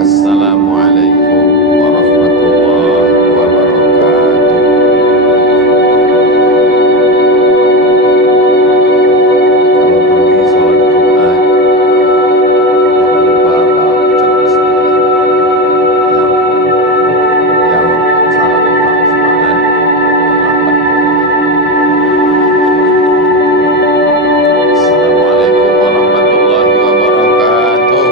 Assalamualaikum warahmatullahi wabarakatuh. Kalau pergi sholat Jumat, jangan lupa baca bismillah. Yang jawab salam kurang semangat, terlambat menikah. Assalamualaikum warahmatullahi wabarakatuh.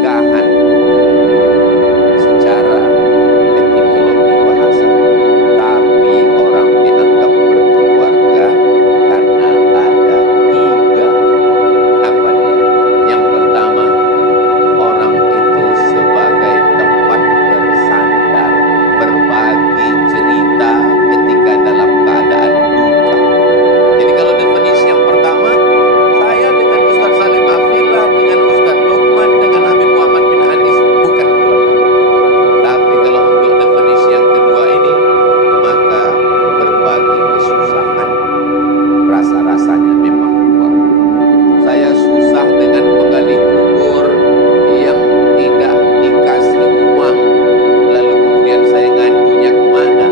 pernikahan secara etimologi bahasa, tapi orang dianggap berkeluarga karena ada tiga. Apa dia? Yang pertama, orang itu sebagai tempat bersandar, berbagi cerita ketika dalam keadaan duka. Jadi kalau definisi yang pertama, saya dengan Ustaz Salim Afillah, dengan Ustaz Luqman, dengan Habib Muhammad bin Anis bukan keluarga. Tapi kalau untuk definisi yang kedua ini, maka berbagi kesusahan, rasa-rasanya memang keluarga. Saya susah dengan menggali kubur yang tidak dikasih uang, lalu kemudian saya ngadunya kemana?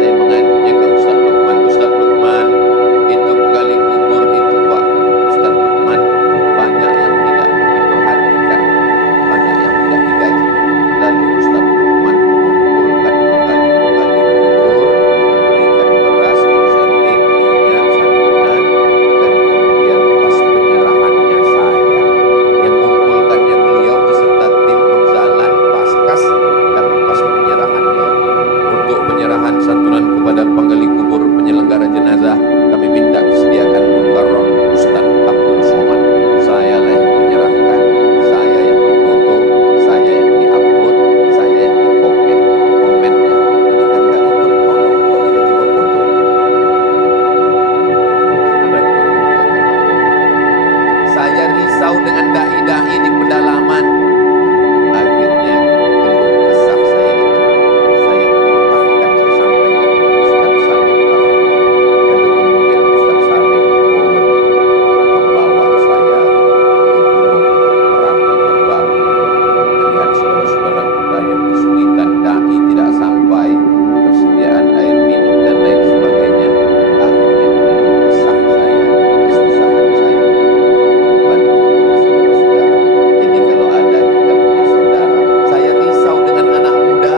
Saya mengadunya ke Ustaz Luqman. Ustaz Luqman, itu gali kubur itu Pak Ustaz Luqman, banyak yang tidak diperhatikan, banyak yang tidak digaji. Lalu Ustaz Luqman mengumpulkan penggali-penggali kubur, memberikan beras, insentif, minyak, santunan, dan kemudian pas penyerahannya saya yang mengumpulkannya beliau beserta tim pengzalan paskas, tapi pas penyerahannya untuk penyerahan santunan kepada penggali kubur penyelenggara jenazah, kami minta disediakan mukarram Ustaz Abdul Somad. Saya lah yang menyerahkan, saya yang difoto, saya yang diupload, saya yang dikomen. Komennya ini kan gak ikut tolong, kok tiba-tiba foto. Saya risau dengan dai-dai di pedalaman. Akhirnya keluh kesah saya itu saya muntahkan, saya sampaikan ke Ustaz Salim Afillah. Lalu kemudian Ustaz Salim pun membawa saya ke Gunung Merapi Merbabu, melihat saudara-saudara kita yang kesulitan, dai tidak sampai, persediaan air minum dan lain sebagainya. Akhirnya keluh kesah saya, kesusahan saya dibantu oleh saudara-saudara. Jadi kalau ada kita punya saudara, saya risau dengan anak muda,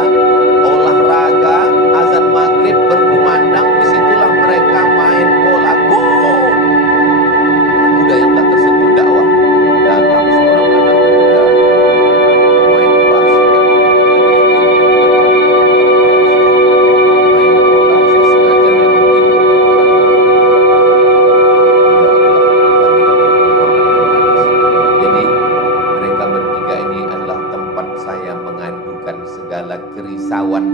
olahraga, azan maghrib berkumandang, disitulah mereka main bola, gol. Anak muda yang tak tersentuh dakwah, datang seorang anak muda main basket, main bola. Saya sengaja memang tidur ketika itu. Ya Allah, jadi mereka bertiga ini adalah tempat saya mengadukan segala kerisauan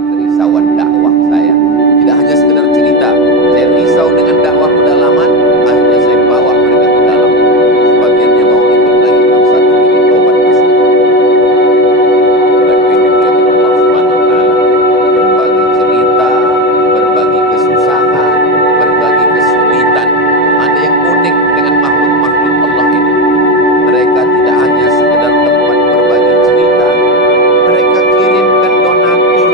dakwah saya. Tidak hanya sekedar cerita, saya risau dengan dakwah pedalaman, akhirnya saya bawa mereka ke dalam. Sebagiannya mau ikut lagi, yang satu lagi taubat masuk. Saudara yang dimuliakan Allah Subhanahu wa taala, berbagi cerita, berbagi kesusahan, berbagi kesulitan. Ada yang unik dengan makhluk-makhluk Allah ini. Mereka tidak hanya sekedar tempat berbagi cerita, mereka kirimkan donatur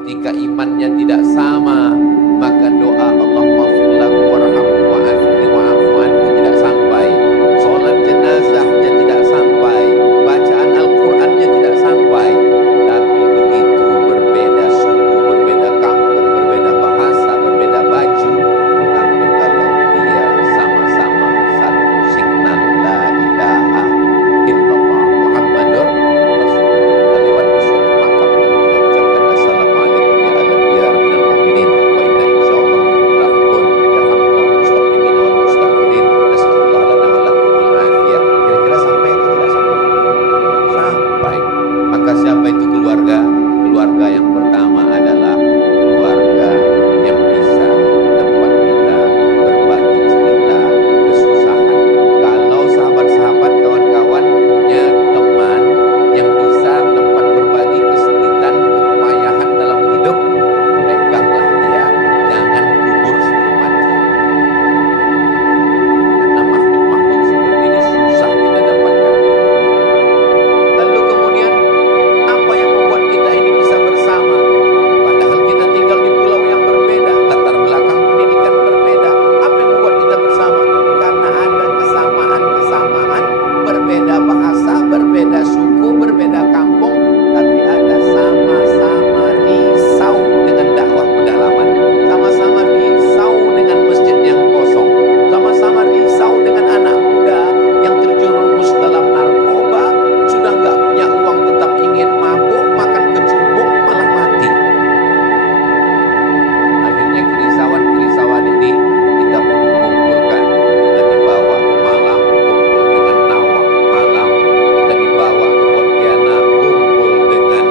ketika imannya tidak sama, maka doa Allahumma fir lahu warhamhu wa'afini wa'afu anhu tidak sampai, sholat jenazahnya tidak sampai, bacaan Al-Qur'annya tidak sampai. Tapi begitu berbeda suku, berbeda kampung, berbeda bahasa, berbeda baju, tapi kalau dia sama-sama satu signal la ilaha illallah Muhammadur Rasulullah, kita lewat di suatu makam lalu kita ucapkan assalamualaikum ya ahla diyar minal mu'minin wa inna insyaallah bikum lahiqun yarhamullahu mustaqimina wal mustaghfirin nasallallahu lana wa lakumul afiyah. Kira-kira sampai atau tidak sampai? Sampai. Maka siapa itu keluarga? Keluarga yang pertama adalah keluarga yang bisa tempat kita berbagi cerita kesusahan. Kalau sahabat-sahabat, kawan-kawan punya teman yang bisa tempat berbagi kesulitan, kepayahan dalam hidup, peganglah dia, jangan kubur sebelum mati. Karena makhluk-makhluk seperti ini susah kita dapatkan. Lalu kemudian apa yang membuat kita ini bisa bersama? Padahal kita tinggal di pulau yang berbeda, latar belakang pendidikan berbeda. Apa yang membuat kita bersama? Karena ada kesamaan-kesamaan, berbeda bahasa, berbeda suku, berbeda kampung, tapi ada sama-sama risau dengan dakwah pedalaman, sama-sama risau dengan masjid yang kosong, sama-sama risau dengan anak muda yang terjerumus dalam narkoba, sudah nggak punya uang tetap ingin mabuk, makan kecubung malah mati. Akhirnya kerisauan-kerisauan ini kita pun mengumpulkan, kita dibawa ke Malang, kumpul dengan Nawang Malang, kita dibawa ke Pontianak, kumpul dengan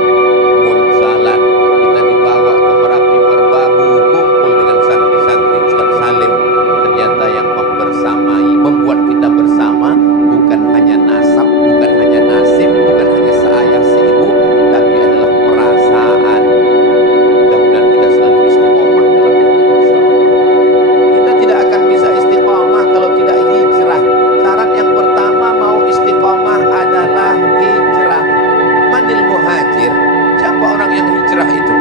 Munzalan, kita dibawa ke Merapi Merbabu, kumpul dengan santri-santri Ustaz Salim. Ternyata yang membersamai, membuat kita bersama bukan hanya nasab, bukan hanya nasib, bukan hanya seayah seibu, tapi adalah perasaan. Mudah-mudahan kita selalu istiqomah dalam ini, insyaallah. Kita tidak akan bisa istiqomah kalau tidak hijrah. Syarat yang pertama mau istiqomah adalah hijrah. Manil muhajir? Siapa orang yang hijrah itu?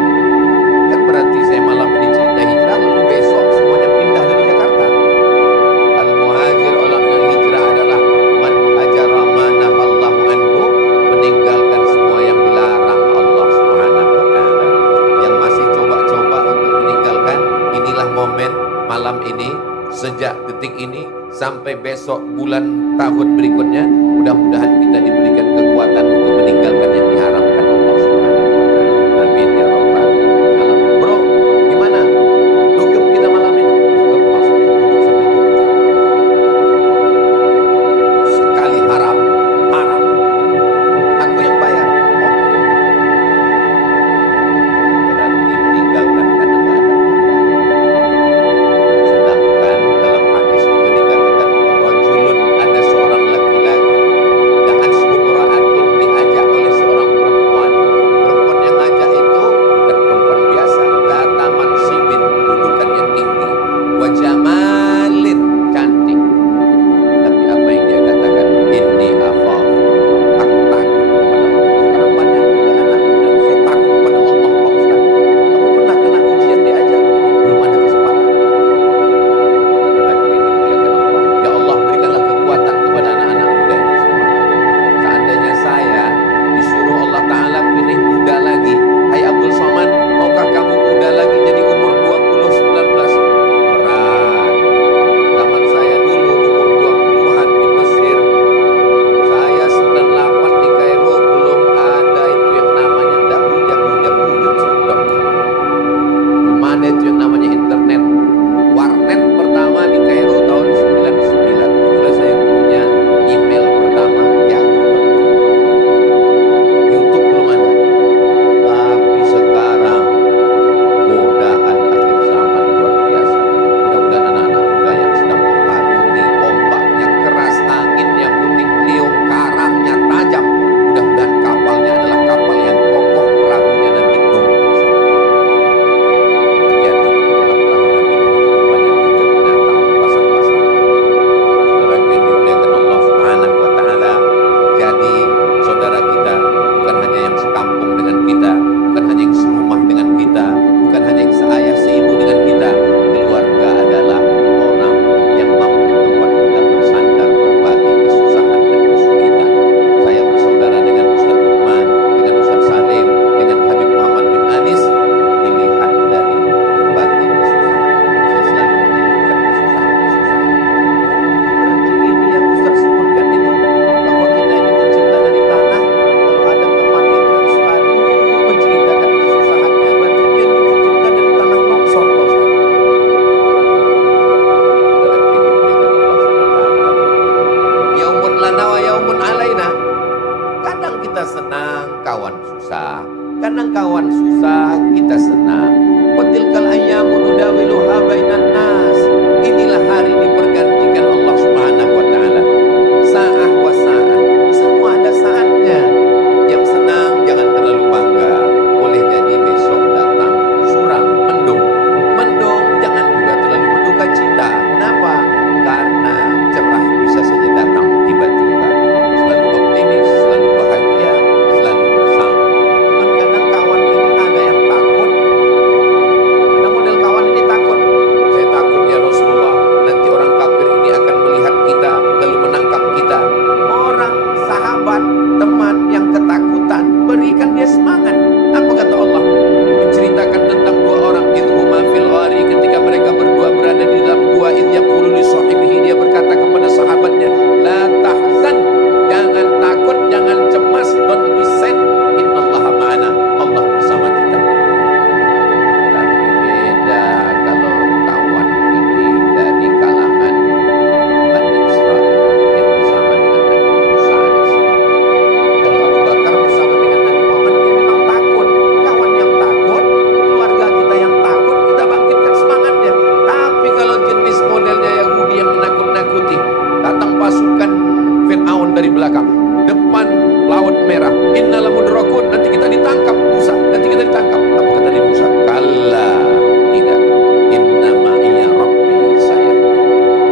Kan berarti saya malam ini cerita hijrah, lalu besok semuanya pindah dari Jakarta. Al-muhajir, orang yang hijrah adalah man hajara ma nahallahu anhu, meninggalkan semua yang dilarang Allah Subhanahu wa taala. Yang masih coba-coba untuk meninggalkan, inilah momen malam ini, sejak detik ini sampai besok bulan tahun berikutnya, mudah-mudahan kita diberikan kekuatan untuk meninggalkan yang diharamkan Allah Subhanahu wa taala. Amin ya rabbal alamin. Bro, gimana? Dugem kita malam ini? Dugem maksudnya duduk sambil gemetar. Sekali haram, haram. Aku yang bayar. Oke. Berarti meninggalkan karena nggak ada modal. Sedangkan dalam hadis itu dikatakan rajulun, ada seorang laki-laki, da'at imra'atun, diajak oleh susah. Kadang kawan susah, kita senang. Watilkal ayyamu nudawiluha bainan nas. Inilah hari dipergantikan Allah Subhanahu wa taala. Sa'ah wa sa'ah. Semua ada saatnya. Yang senang jangan terlalu bangga. Boleh jadi besok datang suram, mendung. Mendung jangan juga terlalu berduka cita. Kenapa? Karena cerah bisa saja datang tiba-tiba. Selalu optimis, selalu bahagia, selalu bersama. Cuman kadang kawan ini ada yang takut. Ada model kawan ini takut. Saya takut ya Rasulullah, nanti orang kafir ini akan melihat kita lalu menangkap kita. Orang sahabat, teman yang ketakutan, berikan dia semangat. Apa kata Allah? Menceritakan tentang dua orang, idhuma fil ghari, ketika mereka berdua berada di dalam gua, idh yaqulu li sahibihi, dia berkata kepada sahabatnya, la tahzan, jangan takut, jangan cemas, don't be sad, innallaha ma'ana, Allah bersama kita. Tapi beda kalau kawan ini dari kalangan Bani Israel yang bersama dengan Nabi Musa alaihissalam. Kalau Abu Bakar bersama dengan Nabi Muhammad, dia memang takut. Kawan yang takut, keluarga kita yang takut, kita bangkitkan semangatnya. Tapi kalau jenis modelnya Yahudi yang menakut-nakuti, datang pasukan Fir'aun dari belakang, depan Laut Merah, innala mudrakun, nanti kita ditangkap Musa, nanti kita ditangkap. Apa kata Nabi Musa? Kalla, tidak. Inna ma'iya rabbi sayahdin.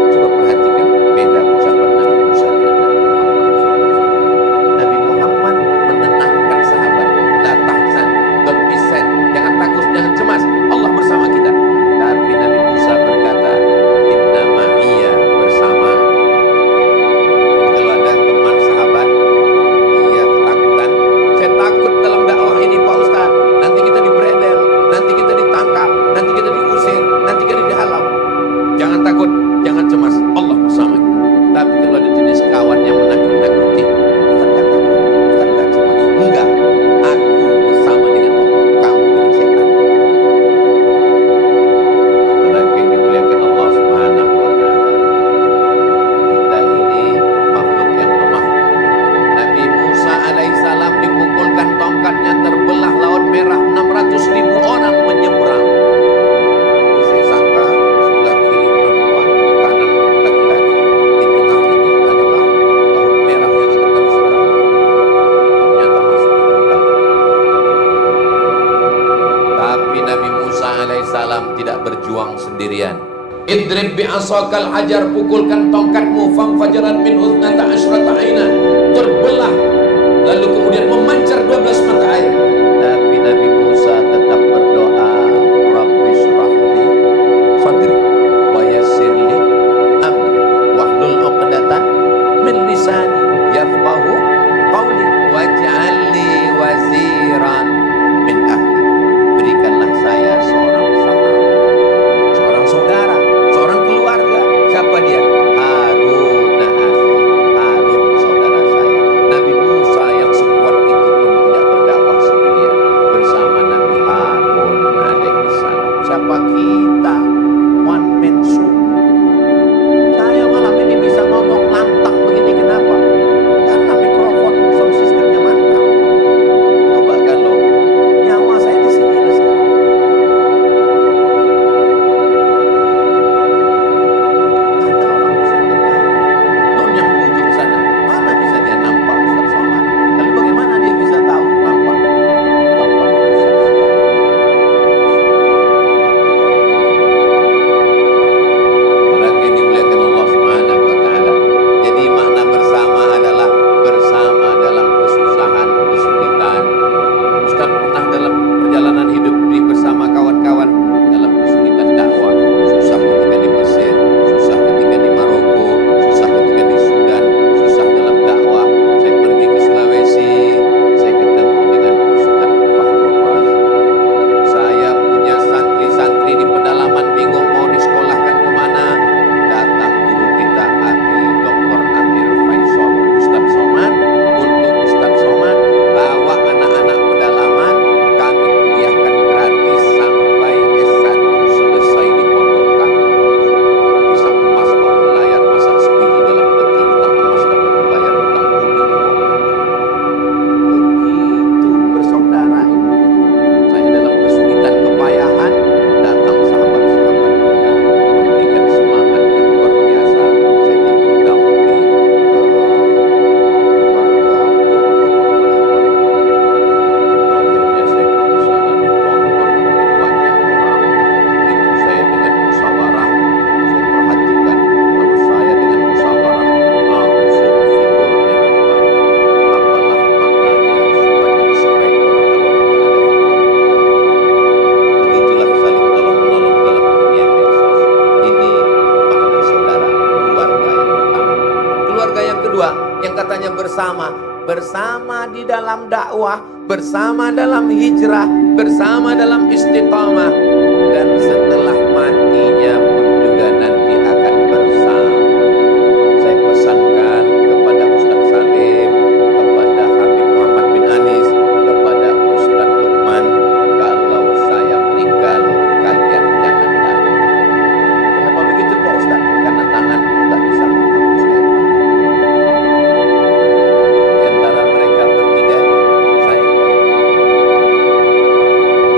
Coba perhatikan beda ucapan Nabi Musa dengan Nabi Muhammad. Nabi Muhammad menenangkan sahabatnya, la tahzan, don't be sad, jangan takut, jangan cemas, Allah bersama kita. Tapi Nabi Musa berkata, inna ma'iya, bersama. Jadi kalau ada teman sahabat, dia ketakutan, saya takut dalam dakwah ini Pak Ustaz, nanti kita dibredel, nanti kita ditangkap, nanti kita diusir, nanti kita dihalau. Jangan takut, jangan cemas, Allah bersama kita. Tapi kalau ada jenis kawan yang menakut-nakuti, Ustaz nggak takut, Ustaz nggak cemas, enggak, aku bersama dengan Allah, kamu dengan setan. Saudara yang dimuliakan Allah Subhanahu wa taala, kita ini makhluk yang lemah. Nabi Musa alaihissalam dipukulkan tongkatnya, terbelah Laut Merah, 600.000 orang menyeberang. Jadi saya sangka sebelah kiri perempuan, kanan laki-laki, di tengah ini adalah Laut Merah yang akan kami seberangi. Ternyata masih di belakang. Tapi Nabi Musa alaihissalam tidak berjuang sendirian. Idrib bi'asakal hajar, pukulkan tongkatmu, famfajaran min husnata asyrata aina, terbelah, lalu kemudian memancar 12 mata air. Tapi Nabi Musa tetap berdoa, Rabbi syrah li sadri wa yassir li amri wahlul 'uqdatan min lisani yafqahu qawli waj'al li waziran min ahli. Berikanlah saya seorang sahabat, seorang saudara, seorang keluarga. Siapa dia? Harun akhi, Harun saudara saya. Nabi Musa yang sekuat itu pun tidak berdakwah sendirian, bersama yang katanya bersama di dalam dakwah, bersama dalam hijrah, bersama dalam istiqamah, dan setelah matinya pun juga nanti akan bersama. Saya pesankan kepada Ustaz Salim, kepada Habib Muhammad bin Anis, kepada Ustaz Lukman, kalau saya meninggal kalian jangan datang. Kenapa begitu Pak Ustaz? Karena tanganku tak bisa menghapus air mata. Di antara mereka bertiga ini, saya yang paling muda.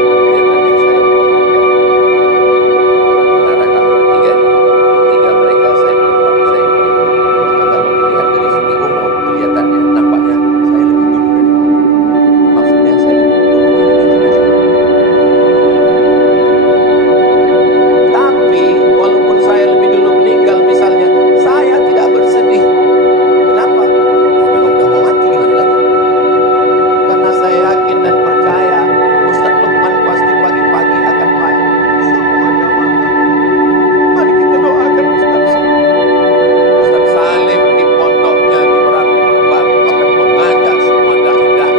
Kelihatannya saya yang paling muda. Antara kami bertiga ini, bertiga mereka saya yang paling muda. Maka kalau dilihat dari segi umur, kelihatannya nampaknya saya lebih dulu dari mereka. Maksudnya saya lebih dulu meninggal jenazah. Tapi walaupun saya lebih dulu meninggal misalnya, saya tidak bersedih. Kenapa? Ya memang udah mau mati, gimana lagi? Karena saya yakin dan percaya Ustaz Lukman pasti pagi-pagi akan main. Semua jamaah, mari kita doakan Ustaz Salim. Ustaz Salim di pondoknya di Merapi Merbabu akan mengajak semua dai-dai,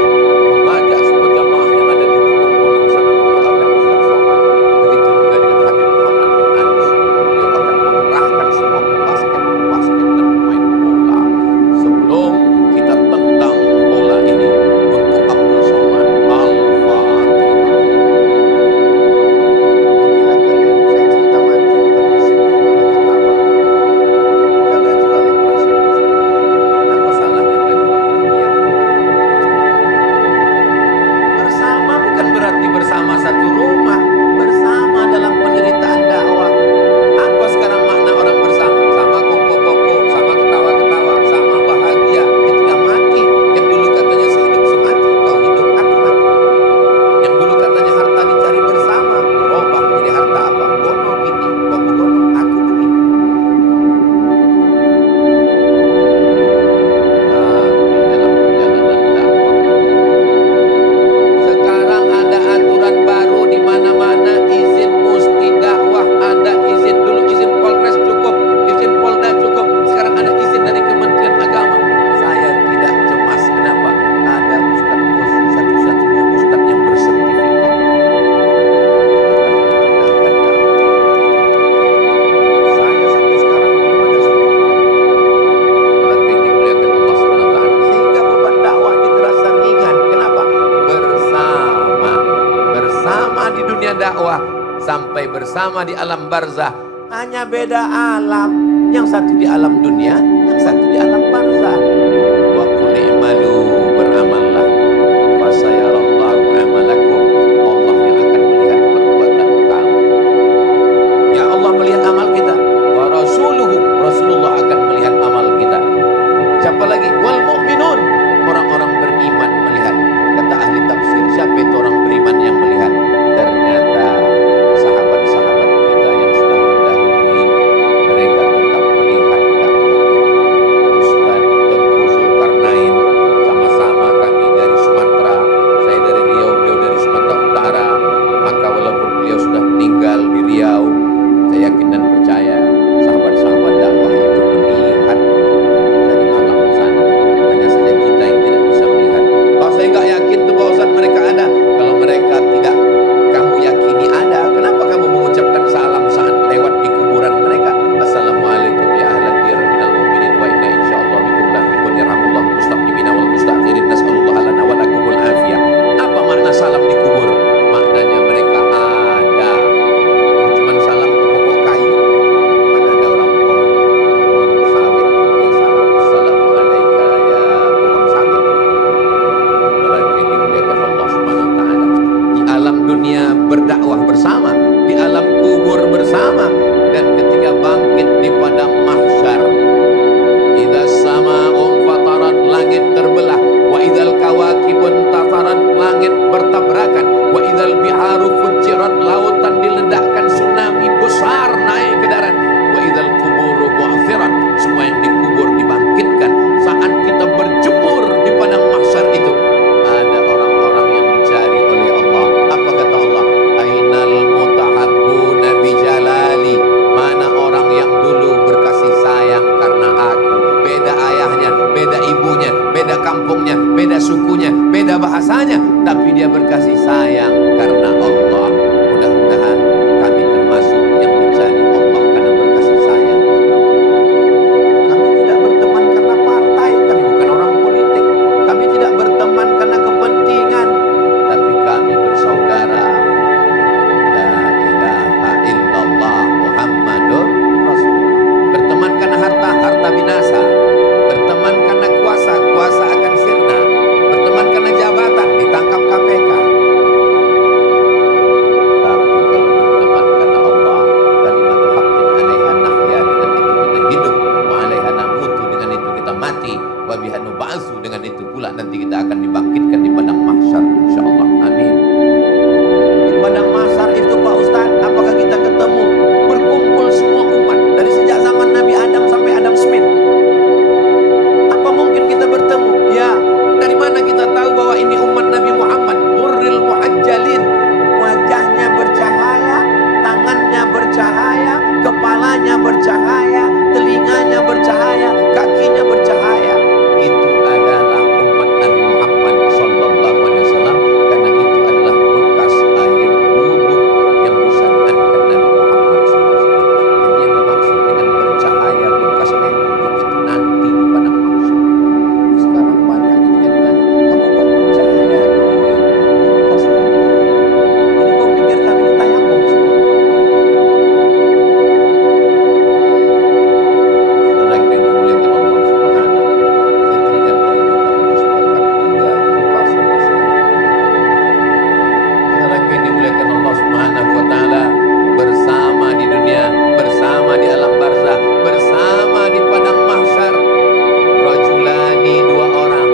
mengajak semua jamaah yang ada di gunung-gunung sana mendoakan Ustaz Somad. Begitu juga dengan Habib Muhammad bin Anis, beliau akan mengerahkan semua pembasket dan pemain bola. Sebelum kita tendang bola ini untuk Abdul Somad, Al-Fatihah. Inilah kalian, saya cerita mati bukannya sedih malah ketawa. Jaga jualan perasaan saya. Apa salahnya kalian kalau diam? Bersama bukan berarti bersama satu rumah, bersama dalam penderitaan dakwah. Apa sekarang makna orang bersama? Sama kongko-kongko, sama ketawa-ketawa, sama bahagia. Ketika mati, yang dulu katanya sehidup semati, kau hidup, aku mati. Yang dulu katanya harta dicari bersama, berubah menjadi harta apa? Gono gini, kau gono, aku begini. Tapi dalam perjalanan dakwah sekarang ada aturan baru di mana-mana, izin musti dakwah, ada izin dulu, izin Polres cukup, izin Polda cukup, sekarang ada izin dari Kementerian Agama. Saya tidak cemas, kenapa? Ada Ustaz Ozi, satu-satunya Ustaz yang bersertifikat. Akan memudahkan dakwah. Saya sampai sekarang belum ada sertifikat. Berarti dimuliakan Allah SWT, sehingga beban dakwah ini terasa ringan. Kenapa? Bersama di dunia dakwah, sampai bersama di alam barzah. Hanya beda alam, yang satu di alam dunia, yang satu di alam barzah. Wa qul i'malu, beramallah, fasayarallahu amalakum. Allah yang akan melihat perbuatan kamu. Ya Allah melihat amal kita. Wa rasuluhu, Rasulullah akan melihat amal kita. Siapa lagi? Wal mu'minun, orang-orang beriman melihat. Kata ahli tafsir, siapa itu orang beriman yang melihat? Ternyata sahabat-sahabat kita yang sudah mendahului, mereka tetap melihat dakwah ini. Ustaz Tengku Zulkarnain, sama-sama kami dari Sumatera, saya dari Riau, beliau dari Sumatera Utara. Maka walaupun beliau sudah meninggal di Riau, saya yakin dan percaya sahabat-sahabat dakwah itu melihat dari alam sana. Hanya saja kita yang tidak bisa melihat. Kalau saya nggak yakin tuh Pak Ustaz mereka ada. Kalau mereka tidak kamu yakini ada, kenapa kamu mengucapkan salam saat lewat di kuburan mereka? Assalamualaikum ya ahlan diyar minal mu'minin wa inna insyaallah bikum lahiqun yarhamullah mustaqimina wal mustaqirin nas'alullah lana wa lakumul afiyah. Apa makna salam di kubur? Maknanya mereka ada. Bukan cuma salam ke pokok kayu. Mana ada orang pohon sawit yang salam assalamualaikum ya pohon sawit. Lagi dimuliakan Allah Subhanahu wa taala. Di alam dunia berdakwah bersama, di alam kubur bersama, dan ketika bangkit di padang mahsyar. Idza sama'un fatarat, langit terbelah, wa idzal kawakibun tafarat, langit bertabrakan, wa idzal biharu fujirat, lautan diledakkan, tsunami besar naik ke darat, wa idzal quburu bu'thirat, semua yang dikubur dibangkitkan. Saat kita berjemur di padang mahsyar itu, ada orang-orang yang dicari oleh Allah. Apa kata Allah? Ainal mutahabbuna bijalali, mana orang yang dulu dia berkasih sayang karena Allah. Mudah-mudahan kami termasuk yang dicari Allah karena berkasih sayang. Kami tidak berteman karena partai, kami bukan orang politik. Kami tidak berteman karena kepentingan, tapi kami bersaudara. La ilaha illallah Muhammadur Rasulullah. Berteman karena harta, harta binasa. Berteman karena kuasa, kuasa akan sirna. Berteman karena jabatan, ditangkap KPK. Tapi kalau berteman karena Allah, kalimatu haqqin 'alaiha nahya, dengan itu kita hidup, wa 'alaiha namutu, dengan itu kita mati, wa biha nub'atsu, dengan itu pula nanti kita akan dibangkitkan di padang mahsyar insyaallah. Amin. Di padang mahsyar itu Pak Ustaz, apakah kita ketemu berkumpul semua umat dari sejak zaman Nabi Adam sampai Adam Smith? Apa mungkin kita bertemu? Ya, dari mana kita tahu bahwa ini umat Nabi Muhammad? Hurril muhajjalin, wajahnya bercahaya, tangannya bercahaya, kepalanya bercahaya, telinganya bercahaya, kakinya bercahaya. Itu adalah umat Nabi Muhammad sallallahu alaihi wasallam, karena itu adalah bekas air wudhu yang disyariatkan Nabi Muhammad sallallahu alaihi wasallam. Jadi yang dimaksud dengan bercahaya bekas air wudhu itu nanti di padang mahsyar. Sekarang banyak ketika ditanya, kamu kok bercahaya? Ini bekas wudhu. Jadi kau pikir kami ini tayamum semua? Saudara yang dimuliakan Allah Subhanahu wa Ta'ala, saya teringat tadi tentang disepakati tiga yang lupa sama sekali. Saudara yang dimuliakan Allah Subhanahu wa Ta'ala, bersama di dunia, bersama di alam barzakh, bersama di padang mahsyar. Rajulani, dua orang,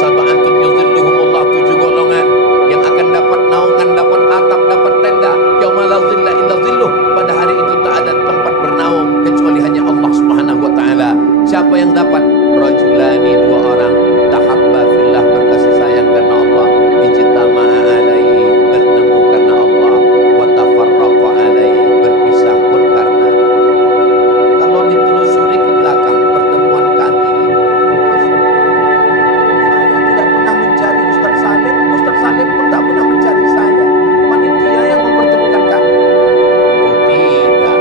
sab'atun yuzilluhumullah, 7 golongan yang akan dapat naungan, dapat atap, dapat tenda. Yauma la zilla illa zilluh, pada hari itu tak ada tempat bernaung kecuali hanya Allah Subhanahu wa Ta'ala. Siapa yang dapat? Rajulani, dua orang, tahabba fillah, berkasih sayang karena Allah, ijtama'a alaihi, bertemu karena Allah, wa tafarraqa alaihi, berpisah pun karena. Kalau ditelusuri ke belakang pertemuan kami ini, Masya Allah, saya tidak pernah mencari Ustaz Salim, Ustaz Salim pun tak pernah mencari saya. Panitia yang mempertemukan kami. Oh tidak,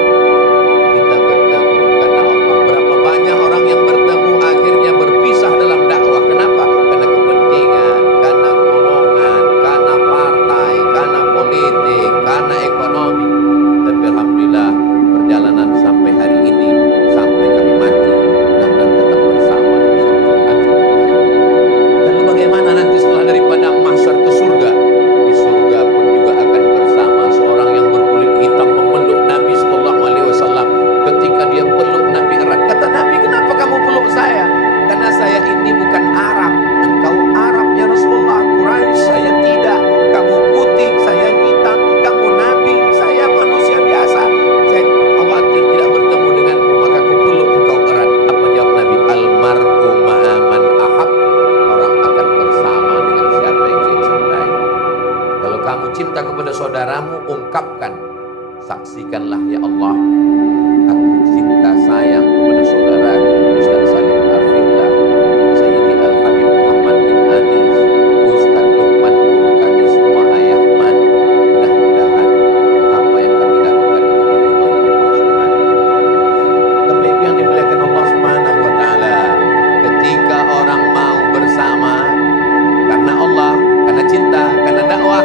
kita bertemu karena Allah. Berapa banyak orang yang bertemu akhirnya berpisah dalam dakwah. Kenapa? Karena kepentingan, karena golongan, karena partai, karena politik, karena ekonomi. Tapi alhamdulillah, perjalanan sampai hari ini, sampai kami mati, mudah-mudahan tetap bersama insyaallah. Lalu bagaimana nanti setelah dari padang mahsyar ke surga? Di surga pun juga akan bersama. Seorang yang berkulit hitam memeluk Nabi sallallahu alaihi wasallam. Ketika dia peluk Nabi erat, kata Nabi, "Kenapa kamu peluk saya?" "Karena saya ini bukan Arab. Engkau Arab ya Rasulullah. Quraisy, saya tidak. Kamu putih, saya hitam. Kamu Nabi, saya manusia biasa. Saya khawatir tidak bertemu denganmu, maka aku peluk engkau erat." Apa jawab Nabi? "Almar'u ma'a man ahab." Orang akan bersama dengan siapa yang dia cintai. Kalau kamu cinta kepada saudaramu, ungkapkan. Saksikanlah ya Allah, aku cinta sayang kepada saudaraku Ustaz Salim Afillah, Sayyidi Al-Habib Muhammad bin Anis, Ustaz Luqman, guru kami semua, ayah man. Mudah-mudahan apa yang kami lakukan ini diridhoi Allah Subhanahu wa Ta'ala. Tapi yang dimuliakan Allah Subhanahu wa Ta'ala, ketika orang mau bersama karena Allah, karena cinta, karena dakwah,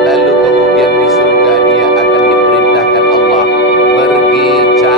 lalu kemudian di surga dia akan diperintahkan Allah pergi cari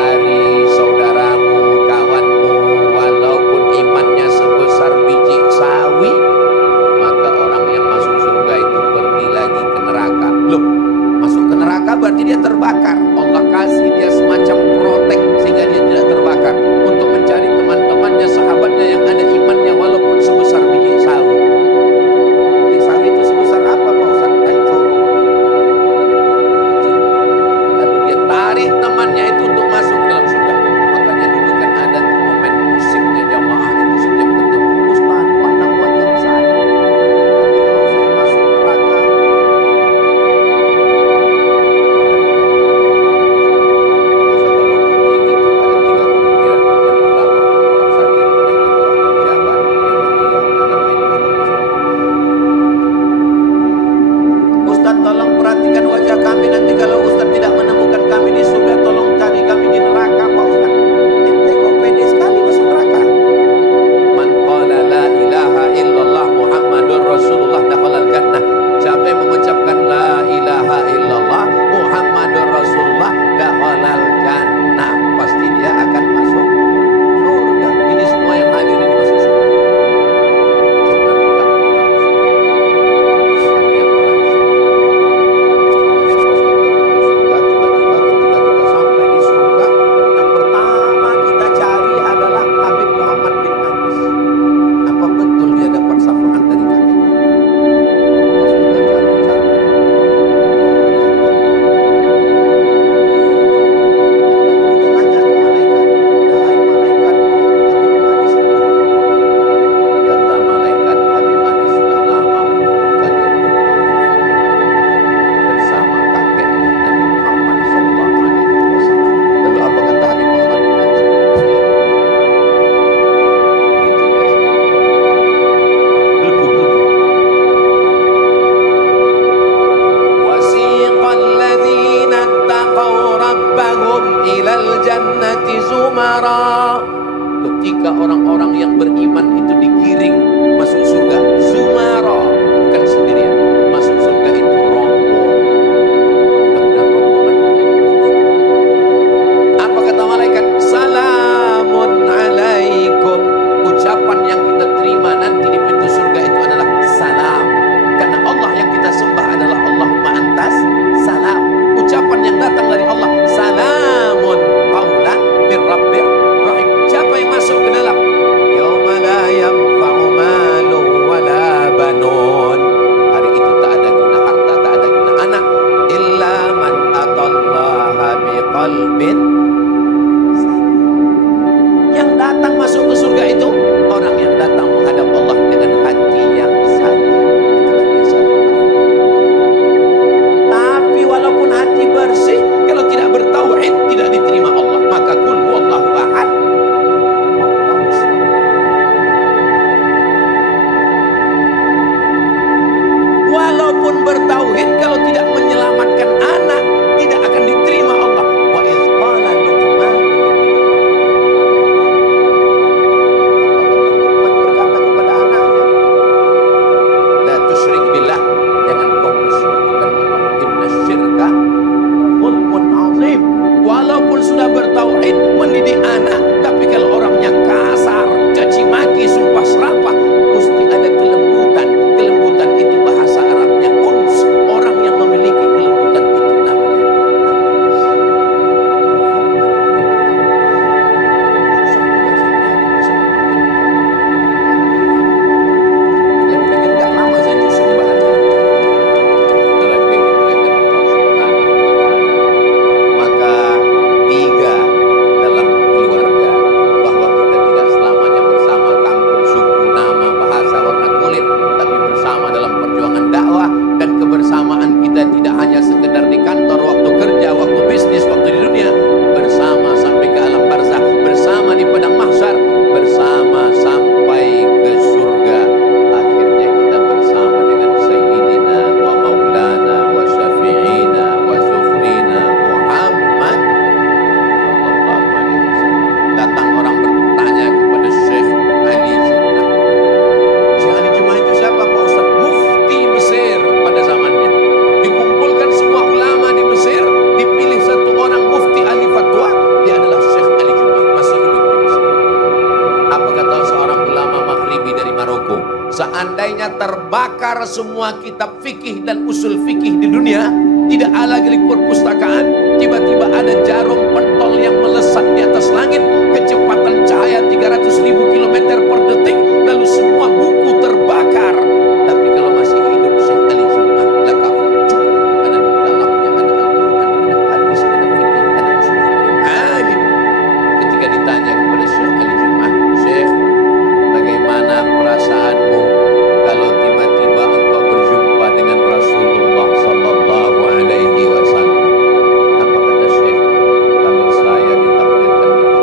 zumara. Ketika orang-orang yang beriman itu digiring masuk surga, zumara, bukan sendirian. Masuk surga itu rombongan. Ada rombongan. Apa kata malaikat? Salamun alaikum. Ucapan yang kita terima nanti di pintu surga itu adalah salam. Karena Allah yang kita sembah adalah Allahumma antas salam. Ucapan yang datang dari Allah, salamun qaulan mir rabbir rahim. Siapa yang masuk ke dalam? Yauma la yanfa'u malun wala banun. Hari itu tak ada guna harta, tak ada guna anak, illa man atallaha biqalbin salim. Yang datang masuk ke surga itu orang yang datang menghadap Allah dengan hati yang salim. Itulah dia salim. Tapi walaupun hati bersih, kalau tidak bertauhid tidak diterima Allah. Maka qul huwallahu ahad. Walaupun bertauhid, kalau tidak menyelamatkan anak, tidak akan diterima Allah. Wa iz qala Luqman, berkata kepada anaknya, la tusyrik billah, jangan kau bersekutukan Allah. Inna syirka zulmun azim. Walaupun sudah bertauhid, mendidik anak, tapi kalau orangnya kasar, caci maki, sumpah serapah, mesti ada kelembutan. Kelembutan itu bahasa Arabnya uns. Orang yang memiliki kelembutan itu namanya Anas. Susah juga saya nyari bisa lagi-lagi enggak lama saya nyusun bahannya. Lagi-lagi Allah Subhanahu wa ta'ala. Maka tiga dalam keluarga, bahwa kita tidak selamanya bersama kampung, suku, nama, bahasa, warna kulit, tapi bersama dalam perjuangan dakwah. Dan kebersamaan kita tidak hanya sekedar di kantor, waktu kerja, waktu bisnis, waktu di dunia, bersama sampai ke alam barzakh, bersama di padang mahsyar, bersama sampai ke surga. Akhirnya kita bersama dengan Sayyidina wa Maulana wa Syafi'ina wa Zufrina Muhammad sallallahu alaihi wasallam. Datang orang bertanya kepada Syekh Ali Jum'ah. Syekh Ali Jum'ah itu siapa Pak Ustaz? Mufti Mesir pada zamannya. Dikumpulkan semua ulama di Mesir, dipilih satu orang mufti ahli fatwa, dia adalah Syekh Ali Jum'ah, masih hidup di Mesir. Apa kata seorang ulama Maghribi dari Maroko? Seandainya terbakar semua kitab fikih dan usul fikih di dunia, tidak ada lagi perpustakaan, tiba-tiba ada jarum pentol yang melesat di atas langit, kecepatan cahaya 300.000 km per detik, lalu semua buku terbakar. Tapi kalau masih hidup Syekh Ali Jum'ah, lakafah, cukup. Karena di dalamnya ada Al-Quran, ada hadis, ada fikih, ada usul fikih. Alim. Ketika ditanya kepada Syekh Ali Jum'ah, Syekh, bagaimana perasaanmu kalau tiba-tiba engkau berjumpa dengan Rasulullah sallallahu alaihi wasallam? Apa kata Syekh? Kalau saya ditakdirkan berjumpa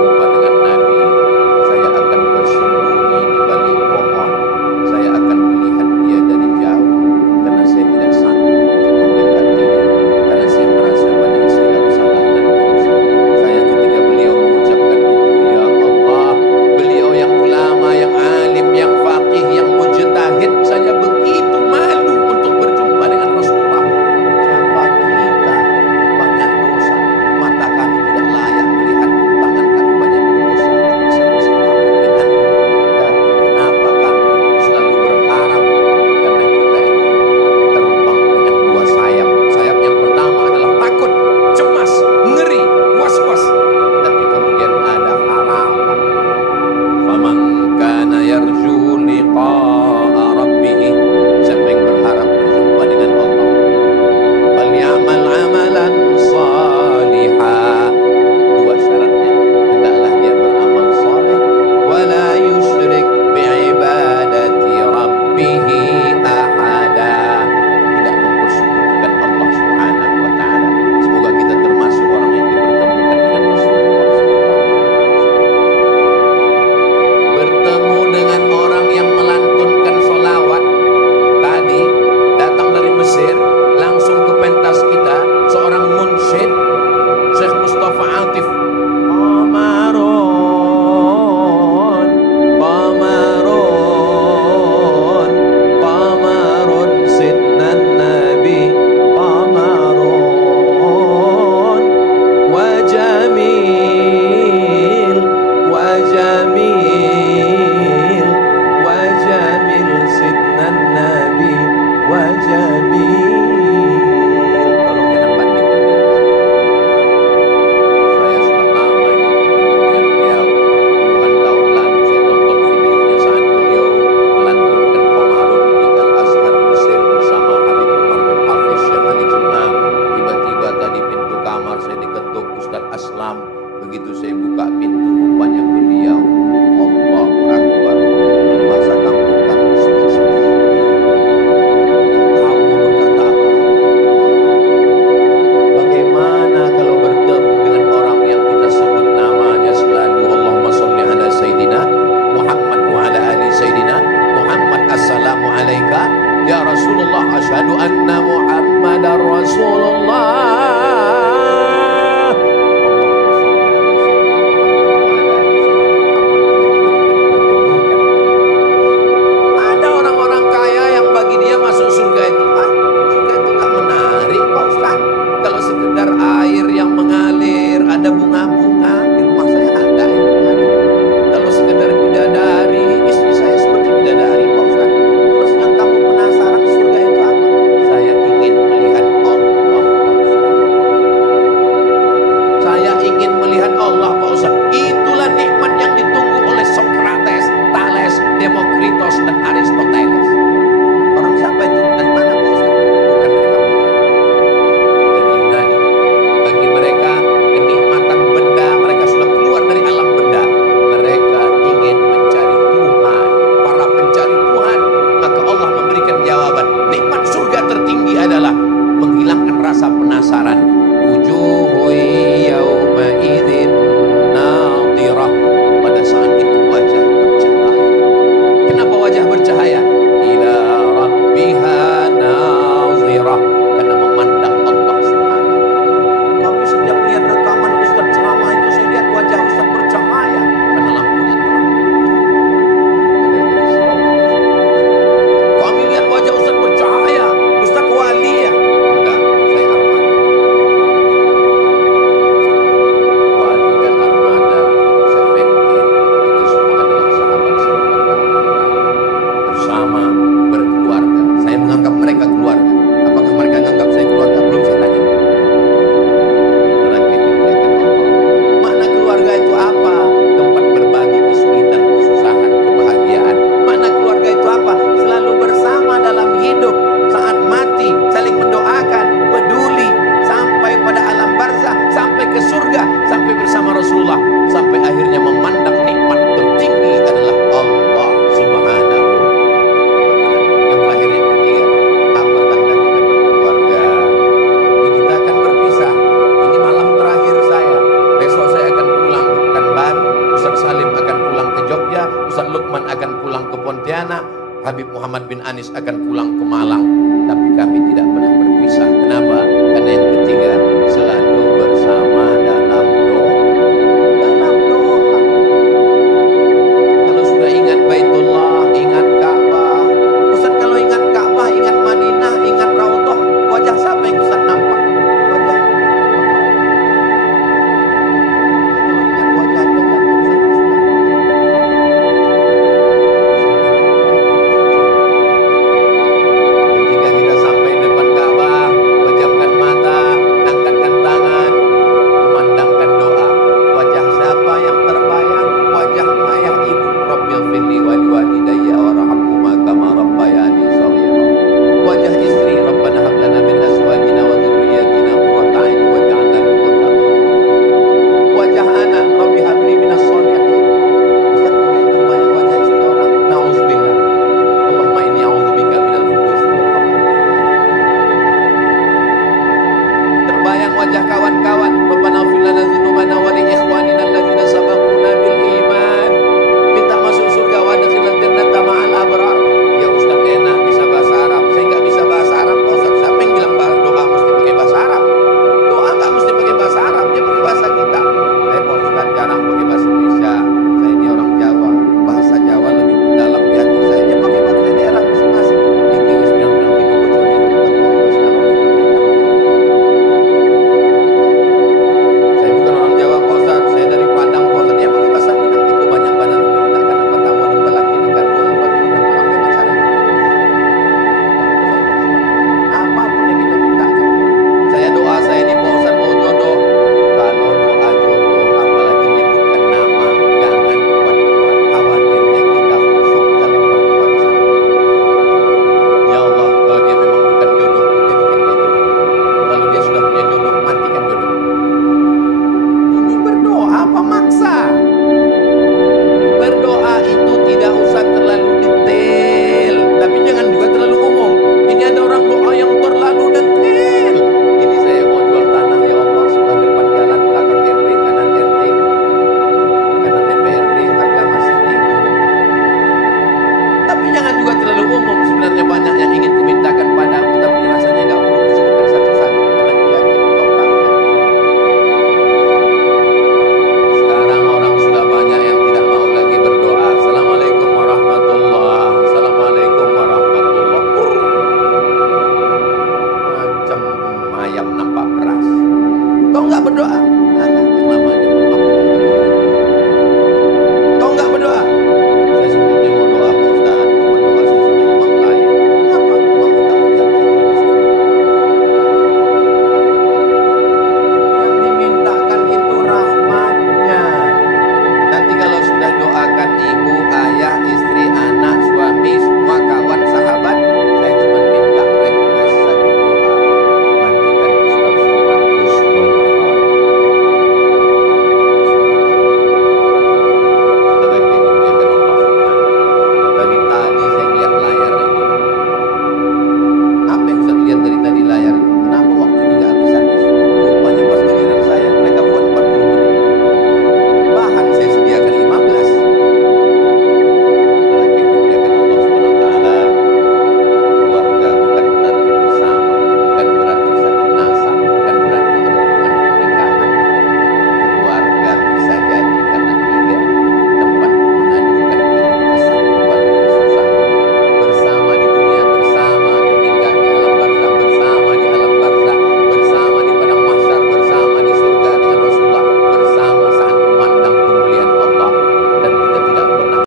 Ustaz Salim akan pulang ke Jogja, Ustaz Lukman akan pulang ke Pontianak, Habib Muhammad bin Anis akan pulang ke Malang. Tapi kami tidak pernah berpisah. Kenapa? Karena yang ketiga,